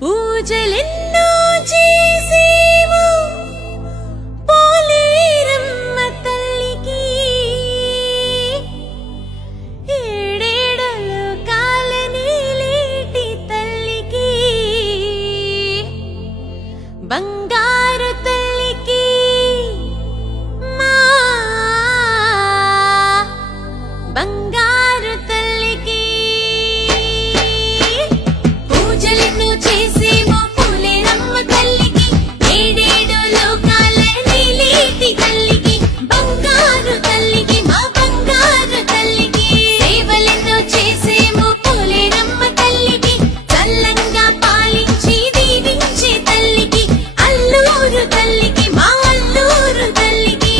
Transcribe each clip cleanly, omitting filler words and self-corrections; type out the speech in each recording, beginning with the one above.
పూజలెన్నో చేసేమో పోలేరమ్మ తల్లికి, ఏడేడు లోకాల నీలేటి తల్లికి, బంగారు తల్లికి, మా బంగారు తల్లికి. పూజలను చేసేమో పోలేరమ్మ తల్లికి, ఏడేడు లోకాల నీలేటి తల్లికి, బంగారు తల్లికి, మా బంగారు తల్లికి. సేవలను చేసేమో పోలేరమ్మ తల్లికి, చల్లంగా పాలించి దీవించే తల్లికి, అల్లూరు తల్లికి, మా అల్లూరు తల్లికి.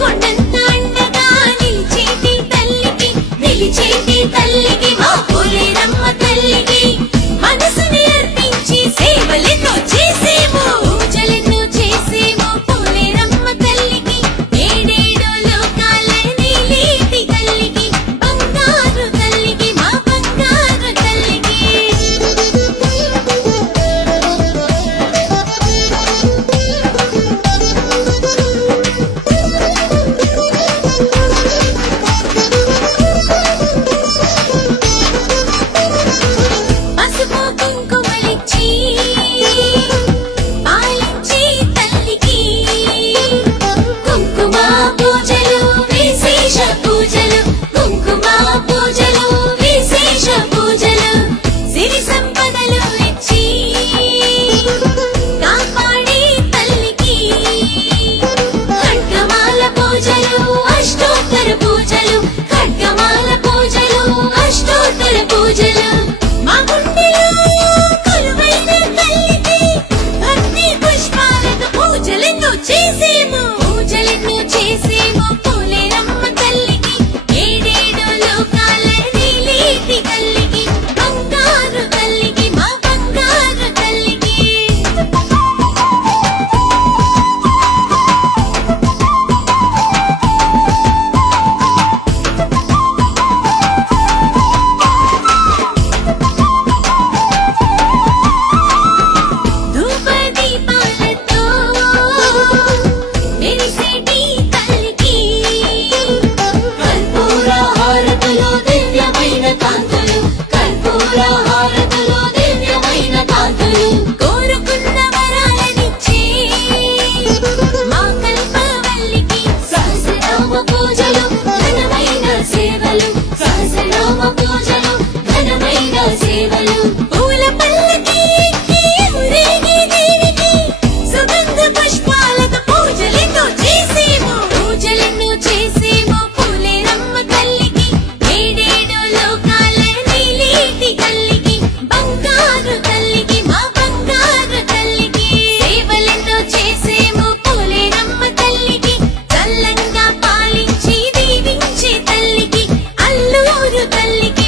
కొండంత అండగా నిలిచేటి తల్లికి, నిలిచేటి తల్లికి, మా పోలేరమ్మ తల్లికి. మనసుని అర్పించి సేవలెన్నో చేసేమో, పూజలెన్నో చేసేమో పోలేరమ్మ తల్లికి, ఏడేడు లోకాల నీలేటి తల్లికి, బంగారు తల్లికి, మా బంగారు తల్లికి. పసుపు కుంకుమలిచ్చి పాలించే తల్లికి, కుంకుమ పూజలు విశేష పూజలు, కుంకుమ పూజలు విశేష పూజలు. సిరి సంపదలు ఇచ్చి కాపాడే తల్లికి, ఖడ్గమాల పూజలు అష్టోత్తర పూజలు, ఖడ్గమాల పూజలు అష్టోత్తర పూజలు. మా గుండెలో కొలువైన తల్లికి భక్తి పుష్పాలతో పూజలెన్నో చేసేమో, పూజలెన్నో చేసేమో పోలేరమ్మ తల్లికి, ఏడేడు లోకాల నీలేటి తల్లికి, బంగారు తల్లికి, మా బంగారు తల్లికి. ధూప దీపాలతో మెరిసేటి తల్లికి, కర్పూర హారతులు దివ్యమైన కాంతులు, కర్పూర హారతులు దివ్యమైన కాంతులు. కోరుకున్న వరాలనిచ్చే మా కల్పవల్లికి, సహస్రనామ పూజలు ఘనమైన సేవలు, సహస్రనామ పూజలు ఘనమైన సేవలు. పూల పల్లకి ఎక్కి ఊరేగే దేవికి, సుగంధ పుష్పాలతో పూజలెన్నో చేసేమో, పూజలెన్నో చేసేమో పోలేరమ్మ తల్లికి, ఏడేడు లోకాల నీలేటి తల్లికి, బంగారు తల్లికి, మా బంగారు తల్లికి. సేవలెన్నో చేసేమో పోలేరమ్మ తల్లికి, చల్లంగా పాలించి దీవించే తల్లికి, అల్లూరు తల్లికి,